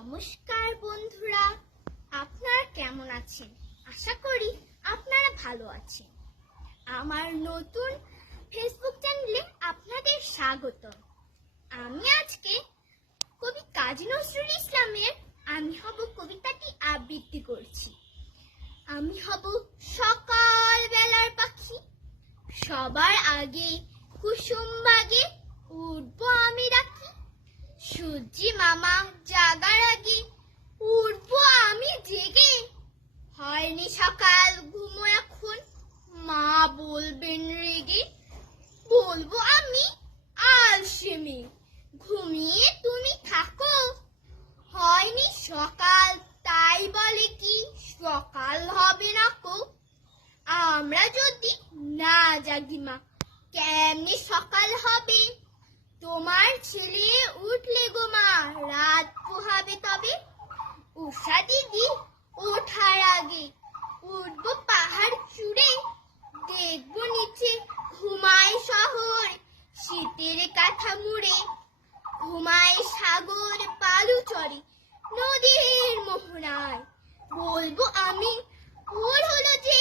নমস্কার বন্ধুরা, আপনারা কেমন আছেন? আশা করি আপনারা ভালো আছেন। আমার নতুন ফেসবুক চ্যানেলে আপনাদের স্বাগত। আমি আজকে কবি কাজী নজরুল ইসলামের আমি হব কবিতাটি আবৃত্তি করছি। আমি হব সকাল বেলার পাখি, সবার আগে কুসুম বাগে উঠবো আমি রাখি। সূর্যি মামা জাগার আগে উঠবো আমি জেগে। হয়নি সকাল ঘুমো এখন, মা বলবেন রেগে। বলবো আমি আলসেমি, ঘুমিয়ে তুমি থাকো। হয়নি সকাল তাই বলে কি সকাল হবে না কো। আমরা যদি না জাগি মা কেমনি সকাল হবে। তোমার ছেলে উঠলে গো মা রাত পোহাবে তবে। উষা দিদি ওঠার আগে উঠবো পাহাড় চূড়ে। দেখবো নিচে ঘুমায় শহর শীতের কাঁথা মুড়ে। ঘুমায় সাগর বালু চরে নদীর মোহনায়। বলবো আমি ভোর হলো যে